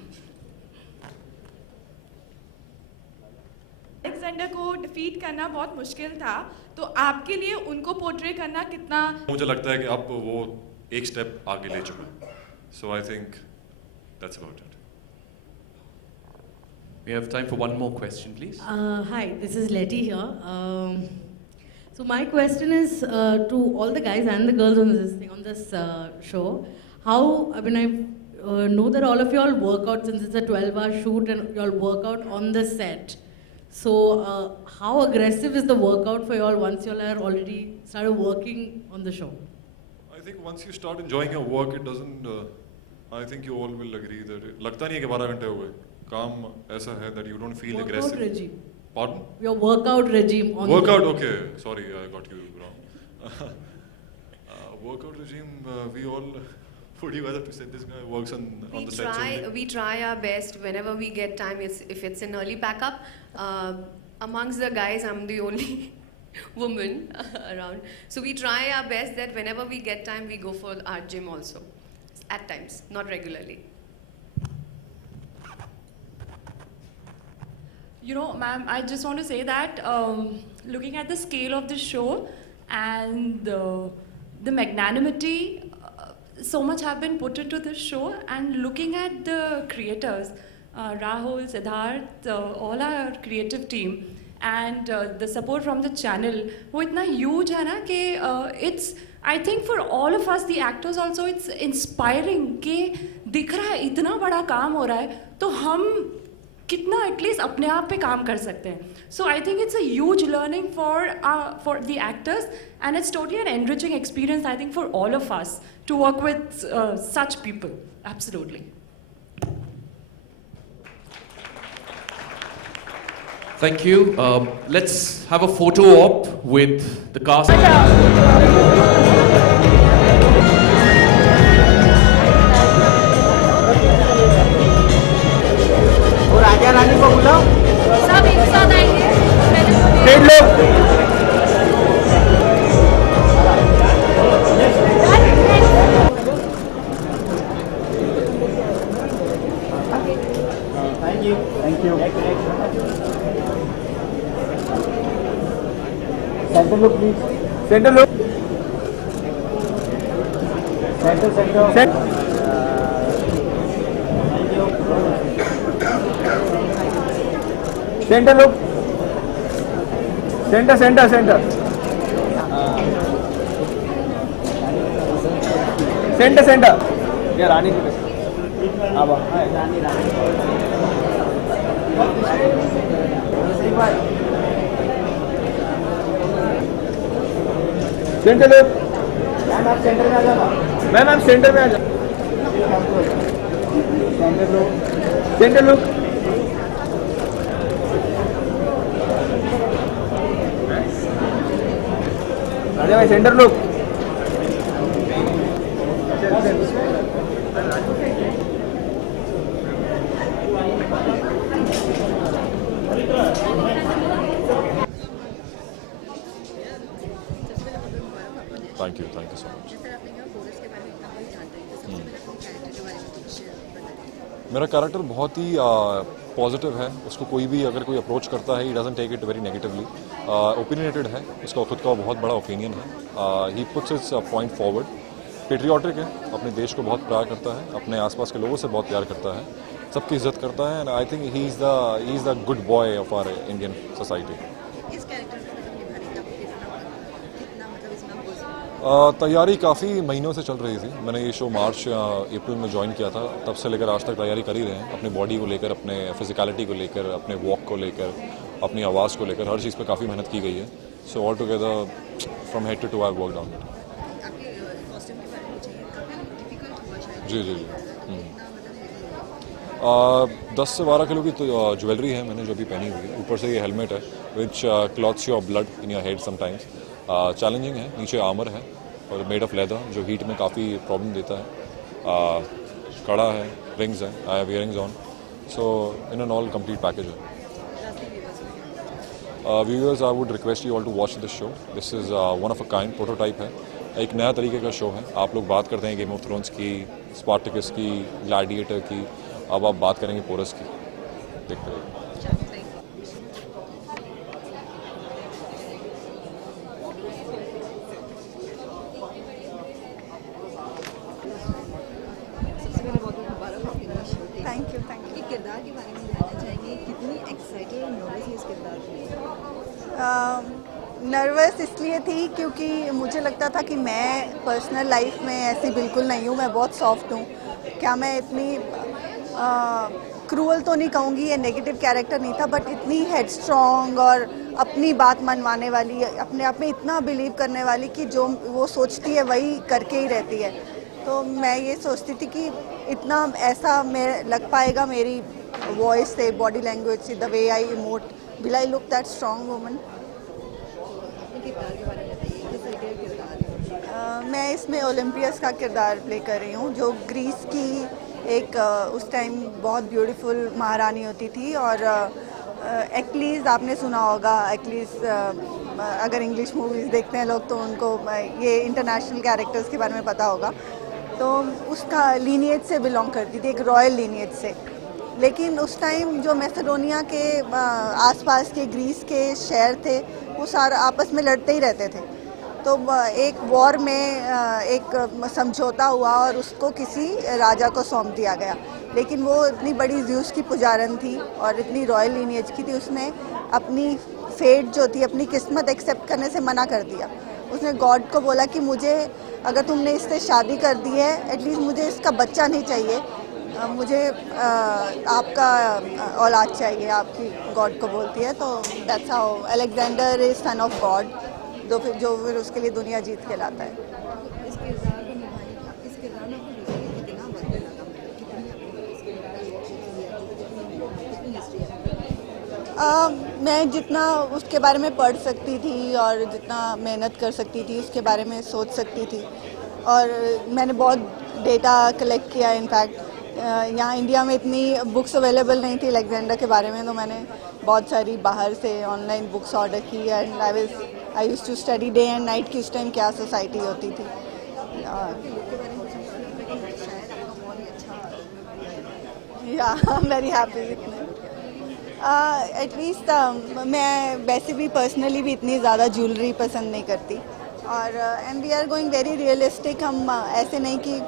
अलेक्जेंडर को डिफीट करना बहुत मुश्किल था, तो आपके लिए उनको पोर्ट्रे करना कितना? मुझे लगता है कि अब वो एक स्टेप आगे ले चुका है, so I think that's about it. We have time for one more question, please. Hi, this is Letty here. So my question is to all the guys and the girls on this show. How, I mean, I know that all of you all work out since it's a 12-hour shoot and you all work out on the set. So how aggressive is the workout for you all once you all are already started working on the show? I think once you start enjoying your work, it doesn't. I think you all will agree that लगता नहीं है कि 12 घंटे हुए। काम ऐसा है that you don't feel aggressive. Workout regime. Pardon? Your workout regime on Workout, okay. Sorry, I got you wrong. Workout regime, we all. What do you guys have to say? This guy works on the set. We try our best whenever we get time. If it's an early backup. Amongst the guys, I'm the only woman around. So we try our best that whenever we get time, we go for our gym also. At times, not regularly. You know, ma'am, I just want to say that looking at the scale of the show and the magnanimity, so much have been put into this show, and looking at the creators, Rahul, Siddharth, all our creative team, and the support from the channel, वो इतना huge है ना कि it's, I think for all of us, the actors also, it's inspiring कि दिख रहा है इतना बड़ा काम हो रहा है, तो हम कितना एटलीस्ट अपने आप पे काम कर सकते हैं. So I think it's a huge learning for the actors and it's totally an enriching experience I think for all of us to work with such people. Absolutely. Thank you. Let's have a photo op with the cast. Raja Rani को बुलाओ. सब एक साथ आएंगे. डेढ़ लोग. Thank you. Center look, please. Center look. Center. Center look. Center. Center. ये रानी की बस. अब रानी. सेंटर लोग. मैम आप सेंटर में आ जाओ. मैम आप सेंटर में आ जाओ. सेंटर लोग. राजा भाई सेंटर लोग. Thank you so much. मेरा कैरेक्टर बहुत ही पॉजिटिव है. उसको कोई भी अगर कोई अप्रोच करता है, he doesn't take it very negatively. Opinionated है, उसका खुद का बहुत बड़ा ओपिनियन है. He puts its point forward. Patriotic है, अपने देश को बहुत प्यार करता है, अपने आसपास के लोगों से बहुत प्यार करता है, सबकी इज्जत करता है. And I think he is the good boy of our Indian society. तैयारी काफ़ी महीनों से चल रही थी. मैंने ये शो मार्च या अप्रैल में ज्वाइन किया था. तब से लेकर आज तक तैयारी कर ही रहे हैं. अपने बॉडी को लेकर, अपने फिजिकलिटी को लेकर, अपने वॉक को लेकर, अपनी आवाज़ को लेकर, हर चीज़ पे काफ़ी मेहनत की गई है. So all together from head to toe I work on it. जी. 10 से 12 किलो की तो ज्वेलरी है मैंने जो भी पहनी हुई है। ऊपर से ये हेलमेट है which clots your blood in your head sometimes. Challenging है। नीचे आर्मर है और मेड ऑफ लेदर जो हीट में काफ़ी प्रॉब्लम देता है। कड़ा है, रिंग्स हैं, I have earrings on, so in an all complete package है। Viewers, I would request you all to watch this show. This is one of a kind prototype है, एक नया तरीके का शो है। आप लोग बात करते हैं गेम ऑफ थ्रोन्स की, स्पार्टिकस की, ग्लैडिएटर की, अब आप बात करेंगे पोरस की। देखते रहिए। थैंक यू किरदार के बारे में जानना चाहेंगे, कितनी एक्साइटेड और नर्वस है इस किरदार के? नर्वस इसलिए थी क्योंकि मुझे लगता था कि मैं पर्सनल लाइफ में ऐसी बिल्कुल नहीं हूँ, मैं बहुत सॉफ्ट हूँ। क्या मैं इतनी क्रूअल तो नहीं कहूँगी, ये नेगेटिव कैरेक्टर नहीं था, बट इतनी हेडस्ट्रॉन्ग और अपनी बात मनवाने वाली, अपने आप में इतना बिलीव करने वाली कि जो वो सोचती है वही करके ही रहती है। तो मैं ये सोचती थी कि इतना ऐसा मैं लग पाएगा मेरी वॉइस से, बॉडी लैंग्वेज से, the way I emote, will I look that strong woman. मैं इसमें ओलंपियस का किरदार प्ले कर रही हूँ, जो ग्रीस की एक उस टाइम बहुत ब्यूटीफुल महारानी होती थी। और एक्लीज आपने सुना होगा, एक्लीज अगर इंग्लिश मूवीज़ देखते हैं लोग तो उनको ये इंटरनेशनल कैरेक्टर्स के बारे में पता होगा। तो उसका लीनिएज से बिलोंग करती थी, एक रॉयल लीनिएज से। लेकिन उस टाइम जो मैसेडोनिया के आसपास के ग्रीस के शहर थे वो सारा आपस में लड़ते ही रहते थे। तो एक वॉर में एक समझौता हुआ और उसको किसी राजा को सौंप दिया गया। लेकिन वो इतनी बड़ी ज़्यूस की पुजारन थी और इतनी रॉयल लीनिएज की थी, उसने अपनी फेट जो थी, अपनी किस्मत एक्सेप्ट करने से मना कर दिया। उसने गॉड को बोला कि मुझे, अगर तुमने इससे शादी कर दी है, एटलीस्ट मुझे इसका बच्चा नहीं चाहिए, मुझे आपका औलाद चाहिए, आपकी गॉड को बोलती है। तो that's how Alexander is son of God, जो फिर उसके लिए दुनिया जीत के लाता है। मैं जितना उसके बारे में पढ़ सकती थी और जितना मेहनत कर सकती थी उसके बारे में सोच सकती थी, और मैंने बहुत डेटा कलेक्ट किया। इनफैक्ट यहाँ इंडिया में इतनी बुक्स अवेलेबल नहीं थी अलेक्जेंडर के बारे में, तो मैंने बहुत सारी बाहर से ऑनलाइन बुक्स ऑर्डर की and I used to study day and night कि उस टाइम क्या सोसाइटी होती थी। या वेरी हैप्पी। एटलीस्ट मैं वैसे भी पर्सनली भी इतनी ज़्यादा ज्वेलरी पसंद नहीं करती, और and we are going very realistic. हम ऐसे नहीं कि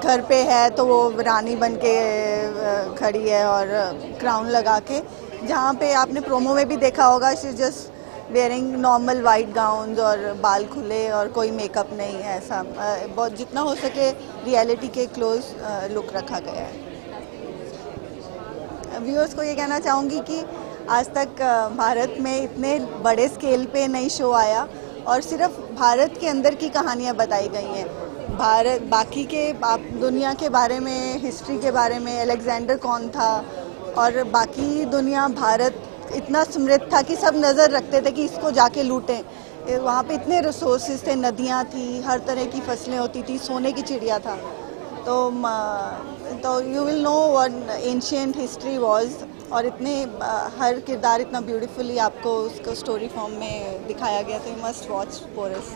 घर पे है तो वो रानी बन के खड़ी है और क्राउन लगा के, जहाँ पे आपने प्रोमो में भी देखा होगा, she is just wearing normal white gowns और बाल खुले और कोई मेकअप नहीं है। ऐसा बहुत जितना हो सके रियलिटी के क्लोज लुक रखा गया है। व्यूअर्स को ये कहना चाहूँगी कि आज तक भारत में इतने बड़े स्केल पे नई शो आया और सिर्फ भारत के अंदर की कहानियाँ बताई गई हैं। भारत बाकी के आप दुनिया के बारे में, हिस्ट्री के बारे में, अलेक्जेंडर कौन था, और बाकी दुनिया, भारत इतना समृद्ध था कि सब नज़र रखते थे कि इसको जाके लूटें। वहाँ पे इतने रिसोर्सेज थे, नदियाँ थी, हर तरह की फसलें होती थी, सोने की चिड़िया था। तो you will know what ancient history was, और इतने हर किरदार इतना ब्यूटीफुली आपको उसको स्टोरी फॉर्म में दिखाया गया। तो यू मस्ट वॉच पोरस।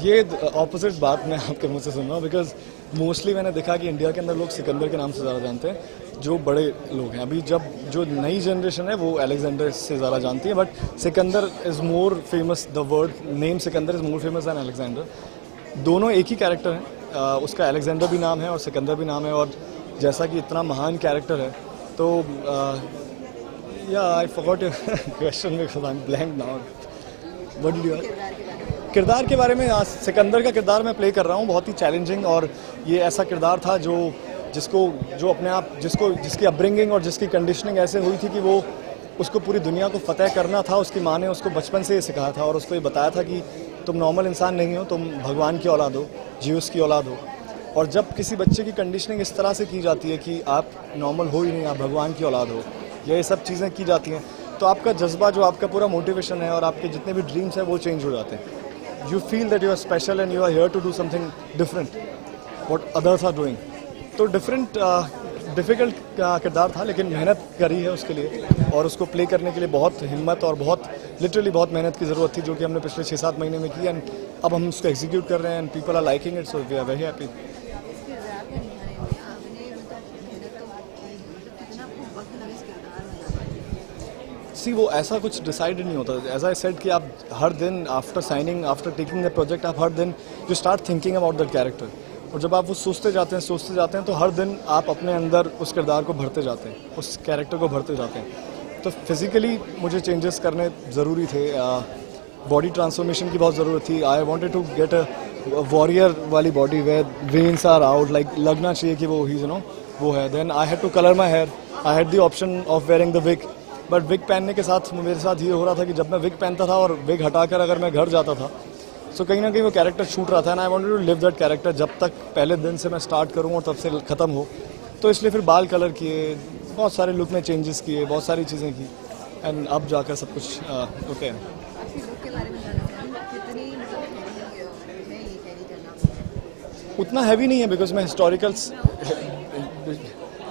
ये ऑपोजिट बात मैं आपके मुँह से सुन रहा हूँ, बिकॉज मोस्टली मैंने देखा कि इंडिया के अंदर लोग सिकंदर के नाम से ज़्यादा जानते हैं, जो बड़े लोग हैं। अभी जब जो नई जनरेशन है वो अलेक्जेंडर से ज़्यादा जानती है, but Sikandar is more famous, the word name Sikandar is more famous than Alexander. दोनों एक ही कैरेक्टर हैं, उसका अलेक्जेंडर भी नाम है और सिकंदर भी नाम है, और जैसा कि इतना महान कैरेक्टर है तो या I forgot your question because I am blank now. What did you? किरदार के बारे में, सिकंदर का किरदार मैं प्ले कर रहा हूँ, बहुत ही चैलेंजिंग, और ये ऐसा किरदार था जो अपने आप जिसकी अपब्रिंगिंग और जिसकी कंडीशनिंग ऐसे हुई थी कि वो उसको पूरी दुनिया को फतेह करना था। उसकी माँ ने उसको बचपन से ये सिखाया था और उसको ये बताया था कि तुम नॉर्मल इंसान नहीं हो, तुम भगवान की औलाद हो, जीउस की औलाद हो। और जब किसी बच्चे की कंडीशनिंग इस तरह से की जाती है कि आप नॉर्मल हो ही नहीं, आप भगवान की औलाद हो, या ये सब चीज़ें की जाती हैं, तो आपका जज्बा, जो आपका पूरा मोटिवेशन है और आपके जितने भी ड्रीम्स हैं वो चेंज हो जाते हैं। You feel that you are special and you are here to do something different what others are doing. तो डिफ़िकल्ट किरदार था, लेकिन मेहनत करी है उसके लिए और उसको प्ले करने के लिए बहुत हिम्मत और बहुत लिटरली बहुत मेहनत की ज़रूरत थी, जो कि हमने पिछले 6-7 महीने में की। एंड अब हम उसको एग्जीक्यूट कर रहे हैं and people are liking it, so we are very happy. See वो ऐसा कुछ डिसाइडेड नहीं होता। एज आई सेड कि आप हर दिन after signing, after taking the project, आप हर दिन you start thinking about that character, और जब आप वो सोचते जाते हैं तो हर दिन आप अपने अंदर उस किरदार को भरते जाते हैं, उस कैरेक्टर को भरते जाते हैं। तो फिज़िकली मुझे चेंजेस करने ज़रूरी थे, बॉडी ट्रांसफॉर्मेशन की बहुत ज़रूरत थी। I wanted to get a warrior वाली body where veins are out, like लगना चाहिए कि वो ही वो है। Then I had to colour my hair, I had the option of wearing the wig, but wig पहनने के साथ मेरे साथ ये हो रहा था कि जब मैं विग पहनता था और विग हटाकर अगर मैं घर जाता था, सो कहीं ना कहीं वो कैरेक्टर छूट रहा था। And I wanted to live that character जब तक पहले दिन से मैं स्टार्ट करूँ और तब से ख़त्म हो। तो इसलिए फिर बाल कलर किए, बहुत सारे लुक में चेंजेस किए, बहुत सारी चीज़ें की, एंड अब जाकर सब कुछ ओके है। उतना हैवी नहीं है बिकॉज मैं हिस्टोरिकल्स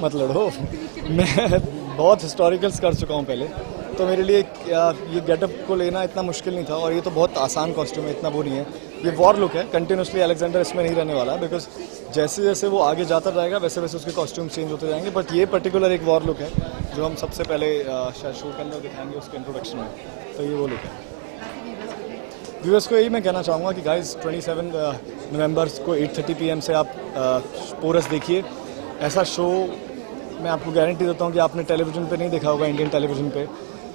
मतलब हो मैं बहुत हिस्टोरिकल्स कर चुका हूँ पहले, तो मेरे लिए ये गेटअप को लेना इतना मुश्किल नहीं था। और ये तो बहुत आसान कॉस्ट्यूम है, इतना वो नहीं है। ये वॉर लुक है, कंटिन्यूसली अलेक्जेंडर इसमें नहीं रहने वाला, बिकॉज जैसे जैसे वो आगे जाता रहेगा वैसे वैसे उसके कॉस्ट्यूम चेंज होते जाएंगे। बट ये पर्टिकुलर एक वॉर लुक है जो हम सबसे पहले शायद शो के अंदर दिखाएंगे उसके इंट्रोडक्शन में, तो ये वो लुक है। व्यूअर्स को यही मैं कहना चाहूँगा कि गाइस 27 नवंबर को 8:30 PM से आप पोरस देखिए। ऐसा शो मैं आपको गारंटी देता हूँ कि आपने टेलीविज़न पे नहीं देखा होगा, इंडियन टेलीविज़न पे।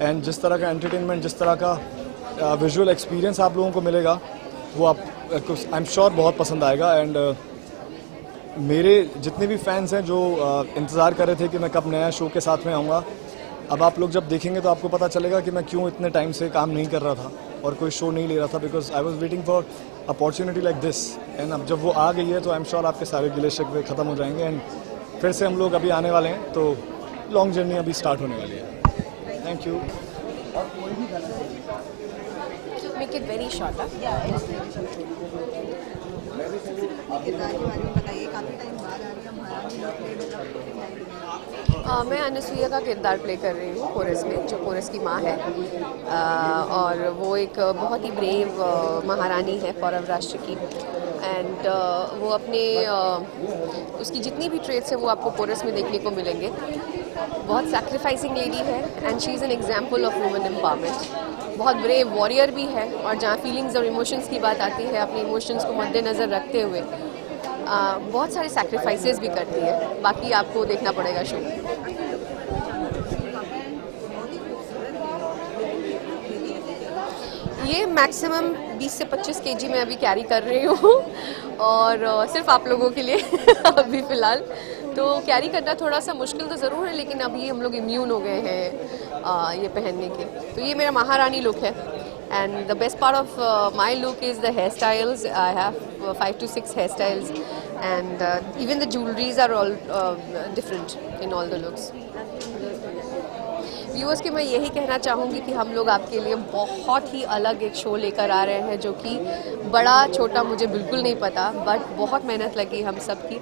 एंड जिस तरह का एंटरटेनमेंट, जिस तरह का विजुअल एक्सपीरियंस आप लोगों को मिलेगा, वो आप आई एम श्योर बहुत पसंद आएगा। एंड मेरे जितने भी फैंस हैं जो इंतज़ार कर रहे थे कि मैं कब नया शो के साथ में आऊँगा, अब आप लोग जब देखेंगे तो आपको पता चलेगा कि मैं क्यों इतने टाइम से काम नहीं कर रहा था और कोई शो नहीं ले रहा था, because I was waiting for opportunity like this. And अब जब वो आ गई है तो आई एम श्योर आपके सारे गिले शिकवे ख़त्म हो जाएंगे एंड फिर से हम लोग अभी आने वाले हैं। तो लॉन्ग जर्नी अभी स्टार्ट होने वाली है। Thank you. Make it very short. मैं अनसुईया का किरदार प्ले कर रही हूँ पोरस में, जो पोरस की माँ है, और वो एक बहुत ही ब्रेव महारानी है पौरव राष्ट्र की। एंड वो अपने उसकी जितनी भी ट्रेड्स हैं वो आपको पोरस में देखने को मिलेंगे। बहुत सैक्रिफाइसिंग लेडी है and she is an example of women empowerment. बहुत ब्रेव वॉरियर भी है, और जहाँ फीलिंग्स और इमोशंस की बात आती है, अपने इमोशंस को मद्देनज़र रखते हुए बहुत सारे सैक्रिफाइसेस भी करती है। बाकी आपको देखना पड़ेगा शो। ये मैक्सिमम 20 से 25 kg मैं अभी कैरी कर रही हूँ, और सिर्फ आप लोगों के लिए अभी फ़िलहाल तो कैरी करना थोड़ा सा मुश्किल तो ज़रूर है, लेकिन अभी हम लोग इम्यून हो गए हैं ये पहनने के। तो ये मेरा महारानी लुक है। And the best part of my look is the hair styles. I have 5 to 6 hair styles, and even the jewelries are all different in all the looks. Viewers के मैं यही कहना चाहूँगी कि हम लोग आपके लिए बहुत ही अलग एक शो लेकर आ रहे हैं, जो कि बड़ा छोटा मुझे बिल्कुल नहीं पता, बट बहुत मेहनत लगी हम सब की।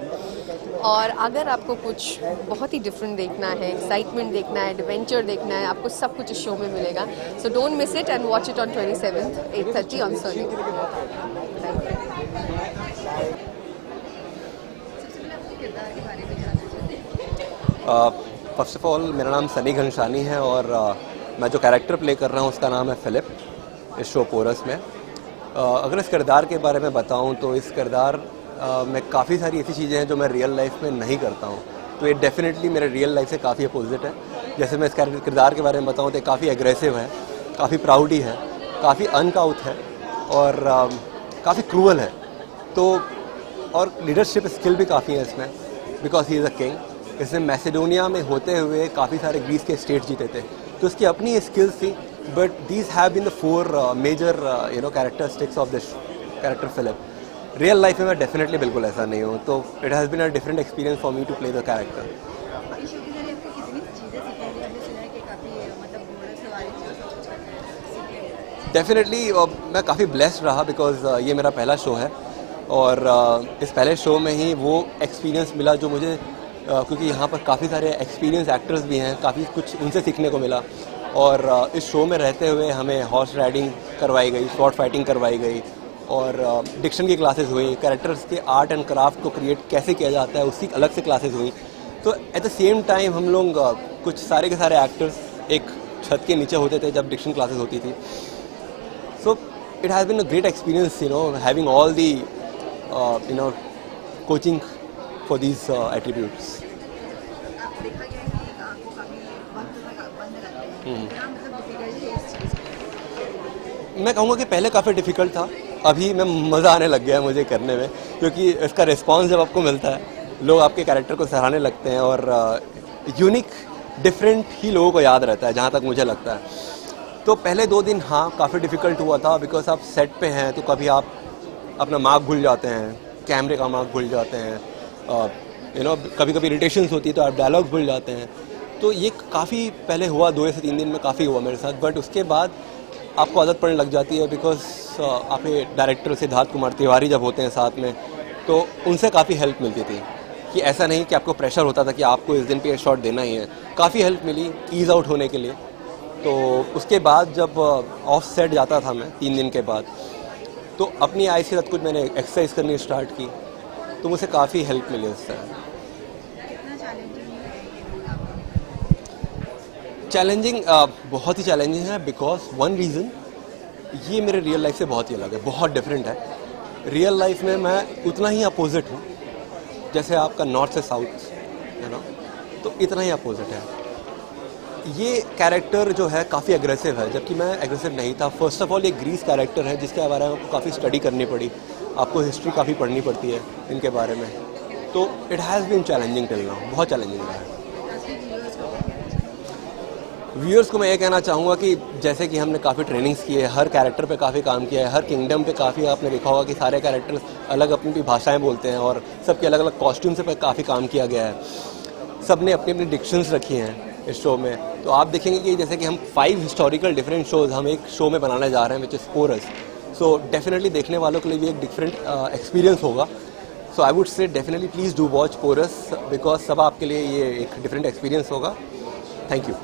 और अगर आपको कुछ बहुत ही डिफरेंट देखना है, एक्साइटमेंट देखना है, एडवेंचर देखना है, आपको सब कुछ इस शो में मिलेगा। So don't miss it and watch it on 27th 8:30 on Sony. First of all मेरा नाम सनी घनशानी है, और मैं जो कैरेक्टर प्ले कर रहा हूँ उसका नाम है फिलिप इस शो पोरस में। अगर इस किरदार के बारे में बताऊँ तो इस किरदार में काफ़ी सारी ऐसी चीज़ें हैं जो मैं रियल लाइफ में नहीं करता हूँ, तो ये डेफिनेटली मेरे रियल लाइफ से काफ़ी अपोजिट है। जैसे मैं इस किरदार के बारे में बताऊँ तो काफ़ी एग्रेसिव है, काफ़ी प्राउडी है, काफ़ी अनकाउथ है, और काफ़ी क्रूअल है। तो और लीडरशिप स्किल भी काफ़ी है इसमें, because he is a king. इसने मैसेडोनिया में होते हुए काफ़ी सारे ग्रीस के स्टेट जीते थे, तो इसकी अपनी स्किल्स थी, but these have been the 4 major characteristics of this character Philip. Real life में मैं डेफिनेटली बिल्कुल ऐसा नहीं हूँ, तो it has been a different experience for me to play the character. Definitely मैं काफ़ी ब्लेस्ड रहा बिकॉज ये मेरा पहला शो है, और इस पहले शो में ही वो एक्सपीरियंस मिला जो मुझे क्योंकि यहाँ पर काफ़ी सारे एक्सपीरियंस एक्टर्स भी हैं, काफ़ी कुछ उनसे सीखने को मिला। और इस शो में रहते हुए हमें हॉर्स राइडिंग करवाई गई, स्वॉर्ड फाइटिंग करवाई गई, और डिक्शन की क्लासेस हुई, कैरेक्टर्स के आर्ट एंड क्राफ्ट को क्रिएट कैसे किया जाता है उसकी अलग से क्लासेस हुई। तो एट द सेम टाइम हम लोग कुछ सारे के सारे एक्टर्स एक छत के नीचे होते थे जब डिक्शन क्लासेस होती थी। So it has been a great experience having all the coaching for these attributes. मैं कहूँगा कि पहले काफ़ी डिफ़िकल्ट था, अभी मैं मज़ा आने लग गया है मुझे करने में, क्योंकि इसका रिस्पांस जब आपको मिलता है, लोग आपके कैरेक्टर को सराहने लगते हैं, और यूनिक डिफरेंट ही लोगों को याद रहता है, जहाँ तक मुझे लगता है। तो पहले 2 दिन हाँ काफ़ी डिफ़िकल्ट हुआ था, बिकॉज आप सेट पे हैं तो कभी आप अपना मार्क भूल जाते हैं, कैमरे का मार्क भूल जाते हैं, कभी कभी इरिटेशंस होती है तो आप डायलॉग्स भूल जाते हैं। तो ये काफ़ी पहले हुआ, 2 से 3 दिन में काफ़ी हुआ मेरे साथ, बट उसके बाद आपको आदत पड़ने लग जाती है, बिकॉज आपके डायरेक्टर सिद्धार्थ कुमार तिवारी जब होते हैं साथ में, तो उनसे काफ़ी हेल्प मिलती थी कि ऐसा नहीं कि आपको प्रेशर होता था कि आपको इस दिन पे शॉट देना ही है। काफ़ी हेल्प मिली ईज़ आउट होने के लिए। तो उसके बाद जब ऑफ सेट जाता था मैं 3 दिन के बाद, तो अपनी आइज़ के साथ कुछ मैंने एक्सरसाइज करनी स्टार्ट की, तो मुझे काफ़ी हेल्प मिली उससे। चैलेंजिंग बहुत ही चैलेंजिंग है, बिकॉज वन रीज़न ये मेरे रियल लाइफ से बहुत ही अलग है, बहुत डिफरेंट है। रियल लाइफ में मैं उतना ही अपोजिट हूँ जैसे आपका नॉर्थ से साउथ है ना, तो इतना ही अपोजिट है। ये कैरेक्टर जो है काफ़ी एग्रेसिव है, जबकि मैं एग्रेसिव नहीं था। फर्स्ट ऑफ ऑल ये ग्रीस कैरेक्टर है जिसके बारे में आपको काफ़ी स्टडी करनी पड़ी, आपको हिस्ट्री काफ़ी पढ़नी पड़ती है इनके बारे में, तो it has been challenging till now, बहुत चैलेंजिंग रहा है। व्यूअर्स को मैं ये कहना चाहूँगा कि जैसे कि हमने काफ़ी ट्रेनिंग्स की है, हर कैरेक्टर पे काफ़ी काम किया है, हर किंगडम पे काफ़ी आपने देखा होगा कि सारे कैरेक्टर्स अलग अपनी अपनी भाषाएँ बोलते हैं, और सबके अलग अलग कॉस्ट्यूम्स पे काफ़ी काम किया गया है। सब ने अपनी अपनी डिक्शंस रखी हैं इस शो में। तो आप देखेंगे कि जैसे कि हम 5 हिस्टोरिकल डिफरेंट शोज़ हम एक शो में बनाने जा रहे हैं, which is Porus. So definitely देखने वालों के लिए भी एक डिफरेंट एक्सपीरियंस होगा। So I would say definitely please do watch Porus, because सब आपके लिए ये एक डिफरेंट एक्सपीरियंस होगा। Thank you.